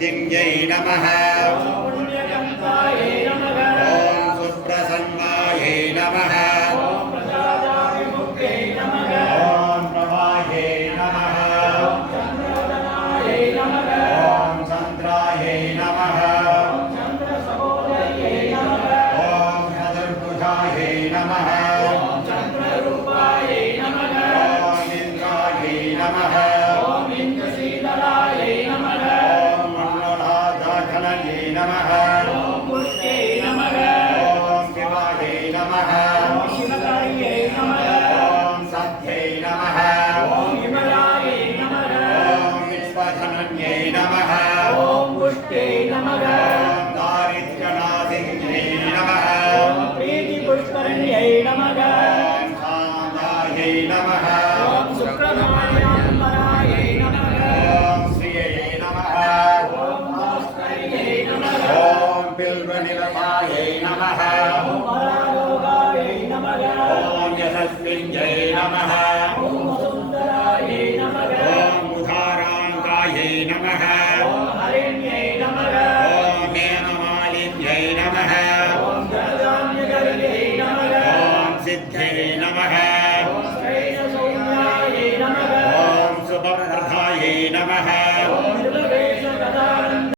नन्दिन्यै नमः ॐ सुप्रसन्नायै नमः ॐ प्रवाहे नमः ॐ चन्द्रायै नमः ॐ चतुर्भुजायै नमः ॐ इन्द्रायै नमः ॐ मण्डलाधाकलये नमः ॐ शिवायै नमः ॐ सत्यै नमः ॐ विश्वधनन्यै नमः ॐ दारिद्र्यनाशिन्यै नमः ॐ कान्दायै नमः ॐ श्रियै नमः ॐ बिल्वनिलयायै नमः ॐ यशस्विन्यै नमः ॐ उदाराङ्गायै नमः ॐ हेममालिन्यै नमः ॐ सिद्ध्यै नमः